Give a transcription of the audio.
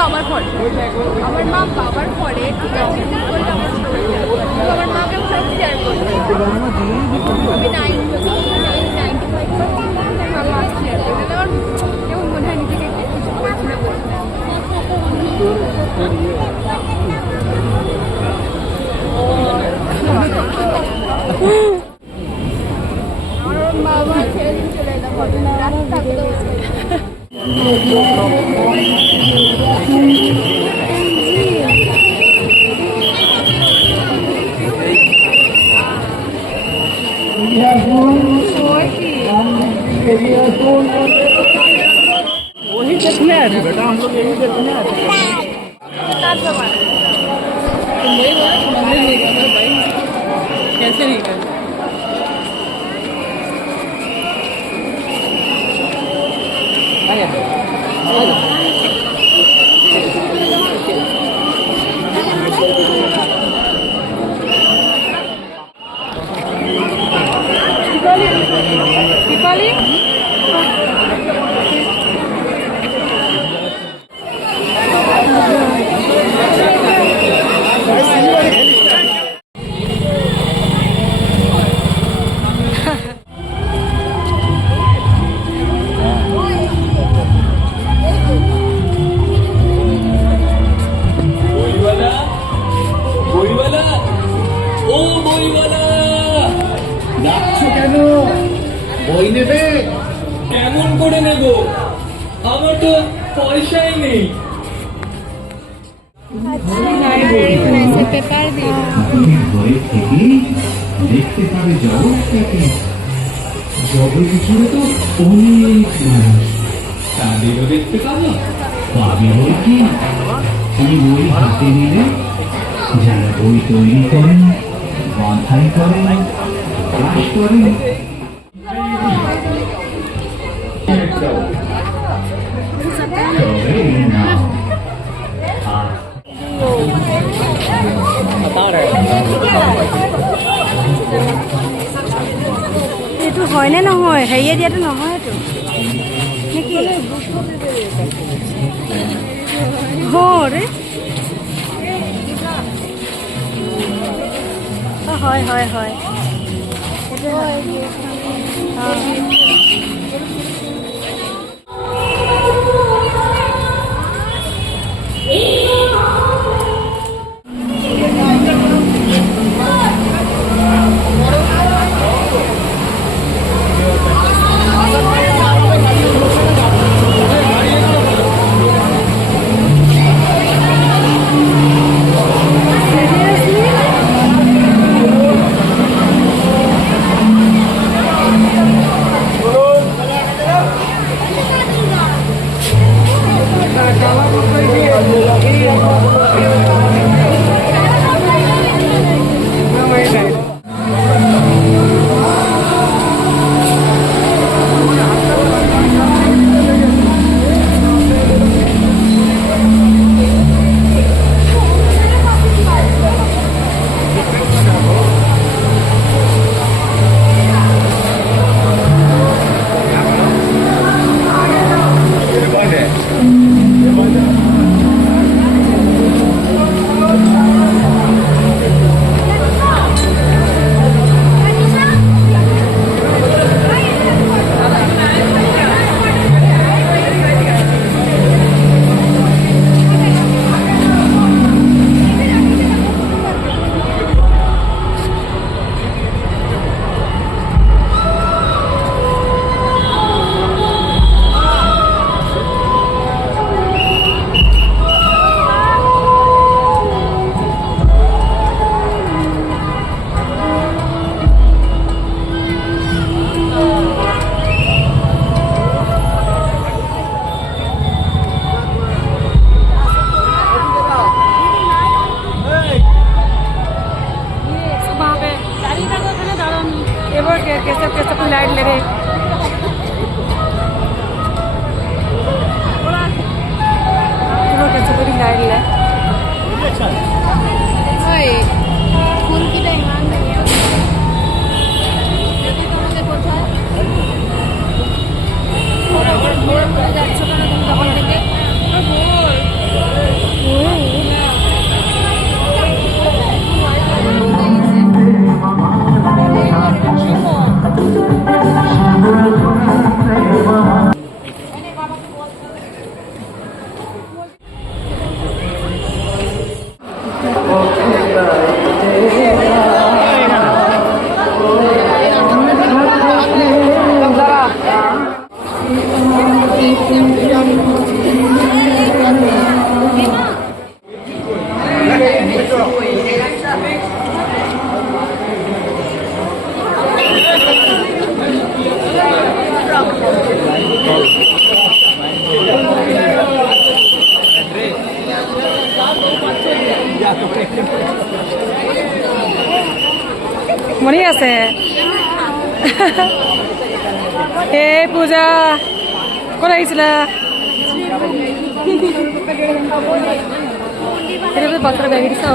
বাবার পরে আমার মা বাবার পরে ঠিক আছে আমার মাকে আমি সব শেয়ার করছি আমি 95 আমার শেয়ার করি আমার কেমন মনে হয় নিজেকে কিছু করছি না আমার বাবা ছেড়ে চলে এলাম রাস্তা वही देखने आए थे बेटा, हम लोग यही देखने आए थे। कैसे नहीं कर दीपाली বই নেবে? কেমন করে নেব? আমার তো পয়সাই নেই। দেখতে পাবে জগৎটাকে। জগৎ জুড়ে তো অনেক মানুষ, তাদেরও দেখতে পাবে। পাবে বই কি? তুমি বই হাতে নিলে যারা বই তৈরি করেন, বাঁধাই করেন, চাষ করেন, এইটো হয়নে নহয়? হেৰিয়ে দিয়াটো নহয়তো নেকি? হয় হয় হয় হয় ফুলকিটা ইমান ধুনীয়া যদি তোমাকে কোথায় যাচ্ছ কেন তুমি তখন থেকে মনি আছে এই পূজা ক'ত আহিছিলা বাচ্চারা ব্যাগে দিছা